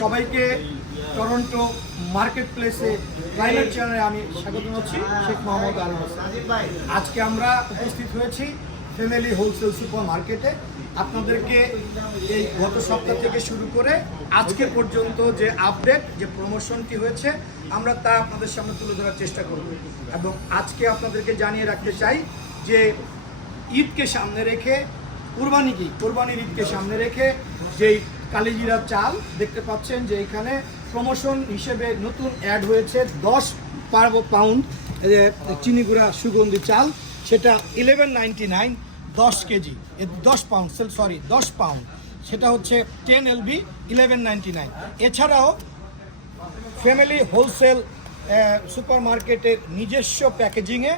সবাইকে Toronto market প্লেসে climate চ্যানেলে আমি স্বাগত জানাচ্ছি শেখ মোহাম্মদ আল হোসেন। আজকে আমরা উপস্থিত হয়েছি ফ্যামিলি হোলসেল সুপার মার্কেটে। আপনাদেরকে এই গত সপ্তাহ থেকে শুরু করে আজকে পর্যন্ত যে আপডেট, যে প্রমোশনটি হয়েছে, আমরা তা আপনাদের সামনে তুলে ধরার চেষ্টা করব। এবং আজকে আপনাদেরকে জানিয়ে রাখতে চাই যে ঈদকে সামনে রেখে, কোরবানির ঈদকে সামনে রেখে যেই কালিজিরা চাল দেখতে পাচ্ছেন যে এখানে প্রমোশন হিসেবে নতুন অ্যাড হয়েছে 10 পাউন্ড চিনিগুড়া সুগন্ধি চাল, সেটা 11.99 10 কেজি, 10 পাউন্ড, সেটা হচ্ছে 10 LB 11.99। এছাড়াও ফ্যামিলি হোলসেল সুপার মার্কেটের নিজস্ব প্যাকেজিংয়ে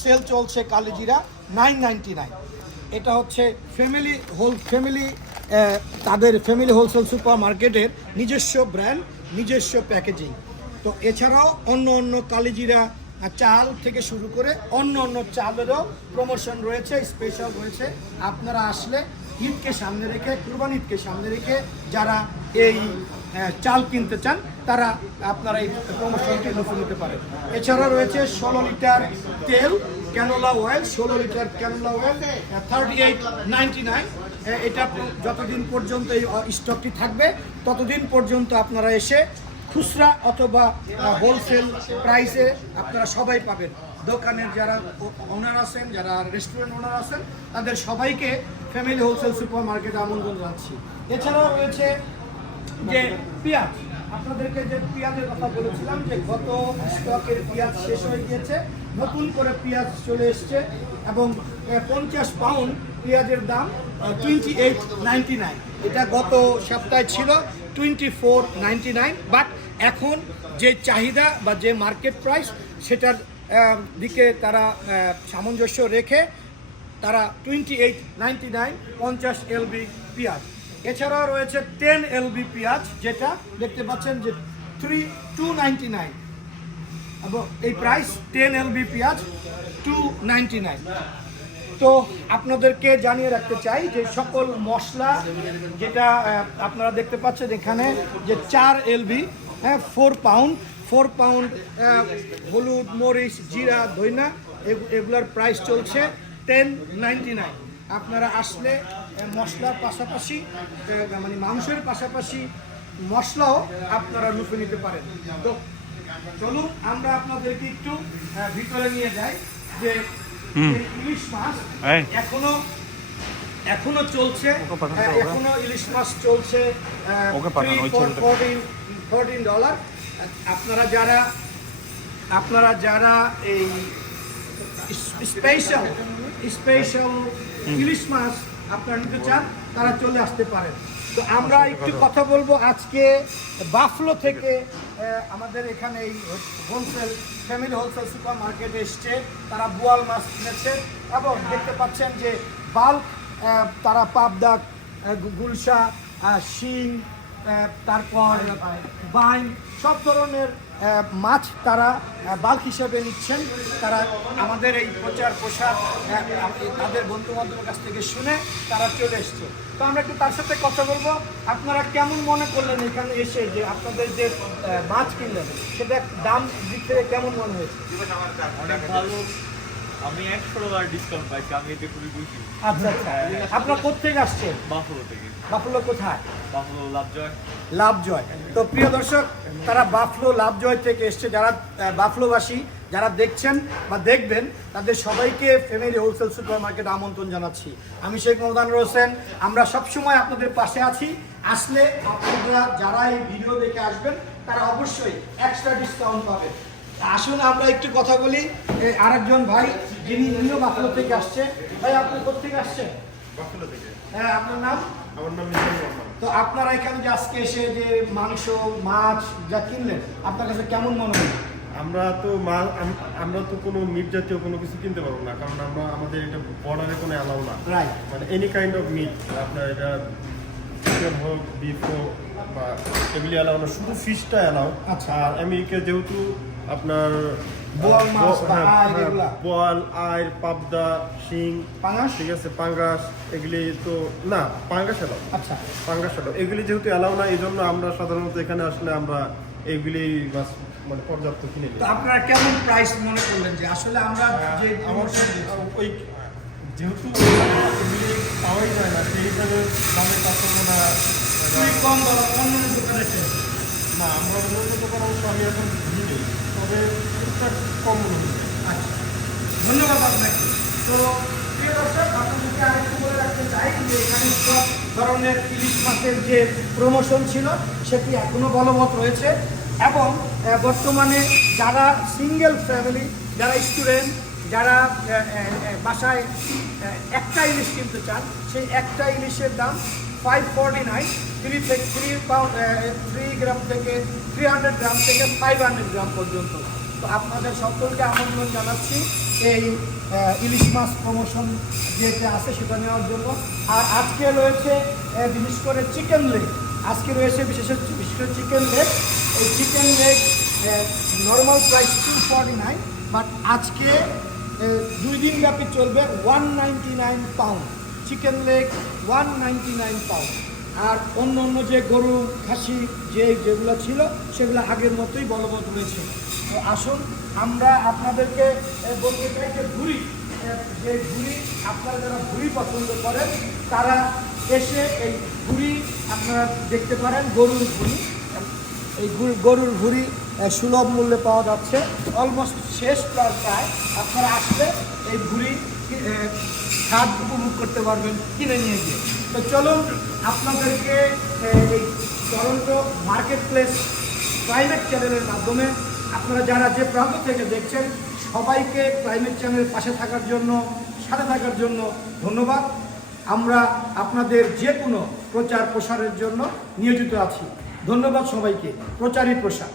সেল চলছে কালিজিরা 9.99। এটা হচ্ছে তাদের ফ্যামিলি হোলসেল সুপার মার্কেটের নিজস্ব ব্র্যান্ড, নিজস্ব প্যাকেজিং। তো এছাড়াও অন্য কালিজিরা চাল থেকে শুরু করে অন্য চালেরও প্রমোশন রয়েছে, স্পেশাল রয়েছে। আপনারা আসলে ঈদকে সামনে রেখে, কুরবানি ঈদকে সামনে রেখে যারা এই চাল কিনতে চান তারা আপনারা এই প্রমোশনটি লক্ষ্য নিতে পারেন। এছাড়া রয়েছে 16 লিটার তেল canola oil, 16 litre canola oil 38.99। এটা যতদিন পর্যন্ত এই স্টকটি থাকবে ততদিন পর্যন্ত আপনারা এসে খুচরা অথবা হোলসেল প্রাইসে আপনারা সবাই পাবেন। দোকানের যারা ওনার আছেন, যারা রেস্টুরেন্ট ওনার আছেন, তাদের সবাইকে ফ্যামিলি হোলসেল সুপার মার্কেটে আমন্ত্রণ জানাচ্ছি। এছাড়াও রয়েছে যে পেঁয়াজ, আপনাদেরকে যে পেঁয়াজের কথা বলেছিলাম যে গত স্টকের পেঁয়াজ শেষ হয়ে গিয়েছে, নতুন করে পেঁয়াজ চলে এসছে এবং 50 পাউন্ড পেঁয়াজের দাম 28.99। এটা গত সপ্তাহে ছিল 24.99, বাট এখন যে চাহিদা বা যে মার্কেট প্রাইস সেটার দিকে তারা সামঞ্জস্য রেখে তারা 28.99 50 LB পেঁয়াজ। এছাড়াও রয়েছে 10 LB পেঁয়াজ, যেটা দেখতে পাচ্ছেন যে 299 এবং এই প্রাইস 10 LB পেঁয়াজ 299। তো আপনাদেরকে জানিয়ে রাখতে চাই যে সকল মশলা যেটা আপনারা দেখতে পাচ্ছেন এখানে যে 4 LB 4 পাউন্ড হলুদ, মরিচ, জিরা, ধইনা, এগুলোর প্রাইস চলছে 10.99। আপনারা আসলে মশলার পাশাপাশি মানে মাংসের পাশাপাশি মশলাও আপনারা লুফে নিতে পারেন। তো চলুন আমরা আপনাদেরকে একটু ভিতরে নিয়ে যাই যে ইলিশ মাছ এখনো চলছে, এখনো ইলিশ মাছ চলছে $14। আপনারা যারা এই স্পেশাল ইলিশ মাছ আপনারা নিতে চান তারা চলে আসতে পারেন। তো আমরা একটু কথা বলবো আজকে বাফলো থেকে। আমাদের এখানে এই ফ্যামিলি হোলসেল সুপার মার্কেটে এসছে, তারা বোয়াল মাছ কিনেছে এবং দেখতে পাচ্ছেন যে বাল্ক তারা পাবদা, গুলশা, শিং, তারপর বাইম, সব ধরনের মাছ তারা বাল্ক হিসেবে নিচ্ছেন। তারা আমাদের এই প্রচার প্রসার তাদের বন্ধু বান্ধবের কাছ থেকে শুনে তারা চলে এসছে। তো আমরা একটু তার সাথে কথা বলবো। আপনারা কেমন মনে করলেন এখানে এসে যে আপনাদের যে মাছ কিনলেন সেটা দাম দিক থেকে কেমন মনে হয়েছে? অনেক ভালো, আমি $100 ডিসকাউন্ট পাইছি, আমি এতে খুবই খুশি। আচ্ছা, আপনারা কোথেকে আসছেন? বাফলো থেকে। বাফলো কোথায়? বাফলো লাভজয়। তো প্রিয় দর্শক, তারা বাফলো লাভজয় থেকে এসছে। যারা বাফলোবাসী যারা দেখছেন বা দেখবেন তাদের সবাইকে ফ্যামিলি হোলসেল সুপার মার্কেট আমন্ত্রণ জানাচ্ছি। আমি শেখ মোহাম্মদ আল হোসেন। আমরা সবসময় আপনাদের পাশে আছি। আসলে আপনারা যারা এই ভিডিও দেখে আসবেন তারা অবশ্যই এক্সট্রা ডিসকাউন্ট পাবেন। আসুন আমরা একটু কথা বলি আরেকজন ভাই যিনি বাফলো থেকে আসছে। ভাই, আপনি কোথা থেকে আসছেন? বাফলো থেকে। হ্যাঁ, আপনার নাম? আমার নাম মিজানুর রহমান। তো আপনারা এখানে যে আজকে এসে যে মাংস, মাছ যা কিনলেন আপনার কাছে কেমন মনে হয়? আমরা তো কোনো মিট জাতীয় কোনো কিছু কিনতে পারবো না, কারণ আমাদের এটা বর্ডারে কোনো অ্যালাউ না। রাইট। মানে এনি কাইন্ড অফ মিট, আপনার এটা চিকেন হোক, বিফ হোক বা এগুলি অ্যালাউ না, শুধু ফিশটা অ্যালাউ। আচ্ছা। আর আমেরিকা যেহেতু আপনার বোয়াল মাছ বা আইড় এগুলা? বোয়াল, আইর, পাবদা, শিং, পাঙাশ? ঠিক আছে, পাঙ্গাস, এগুলি তো না, পাঙ্গাস এলাও, আচ্ছা, পাঙ্গাস এলাও, এগুলি যেহেতু এলাও না, এই জন্য আমরা সাধারণত এখানে আসলে আমরা এইগুলি মাছ মানে পর্যাপ্ত কিনে তো নিই। আপনারা কেমন প্রাইস মনে করলেন যে আসলে আমরা যে আমার ওই যেহেতু এগুলি পাওয়াই যায় না, সেই হিসাবে দামের তারতম্যটা খুবই কম বলা অন্য দোকানের চেয়ে। না, আমরা অন্য দোকান অবশ্য আমি এখন বুঝি নেই, তবে টুকটাক কম মনে হয়। আচ্ছা, ধন্যবাদ আপনাকে। তো প্রিয় দর্শক, আপনাদেরকে আরেকটু বলে রাখতে চাই যে এখানে সব ধরনের ইলিশ মাছের যে প্রমোশন ছিল সেটি এখনো বলবৎ রয়েছে এবং বর্তমানে যারা সিঙ্গেল ফ্যামিলি, যারা স্টুডেন্ট, যারা বাসায় একটা ইলিশ কিনতে চান, সেই একটা ইলিশের দাম 549, 3 গ্রাম থেকে 300 গ্রাম থেকে 500 গ্রাম পর্যন্ত। তো আপনাদের সকলকে আমন্ত্রণ জানাচ্ছি এই ইলিশ মাছ প্রমোশন যেটা আছে সেটা নেওয়ার জন্য। আর আজকে রয়েছে বিশেষ করে চিকেন লেগ, আজকে রয়েছে বিশেষ করে চিকেন লেগ। এই chicken leg normal price 249, but আজকে 2 দিন ব্যাপী চলবে 199 পাউন্ড চিকেন লেগ, 199 পাউন্ড। আর অন্য অন্য যে গরু, খাসি যেগুলো ছিল সেগুলো আগের মতোই বলবৎ রয়েছে। তো আসুন আমরা আপনাদেরকে বলতে চাই যে যে ঘুড়ি আপনারা যারা ঘুড়ি পছন্দ করেন তারা এসে এই ঘুড়ি আপনারা দেখতে পারেন। গরুর ঘুড়ি, এই গরুর ঘুড়ি সুলভ মূল্যে পাওয়া যাচ্ছে, অলমোস্ট শেষ প্রায়। আপনারা আসলে এই ঘুড়ি স্বাদ উপভোগ করতে পারবেন কিনে নিয়ে গিয়ে। তো চলুন আপনাদেরকে এই টরন্টো মার্কেট প্লেস ক্লাইমেট চ্যানেলের মাধ্যমে আপনারা যারা যে প্রান্ত থেকে দেখছেন সবাইকে ক্লাইমেট চ্যানেলের পাশে থাকার জন্য, সাথে থাকার জন্য ধন্যবাদ। আমরা আপনাদের যে কোনো প্রচার প্রসারের জন্য নিয়োজিত আছি। ধন্যবাদ সবাইকে। প্রচারই প্রসার।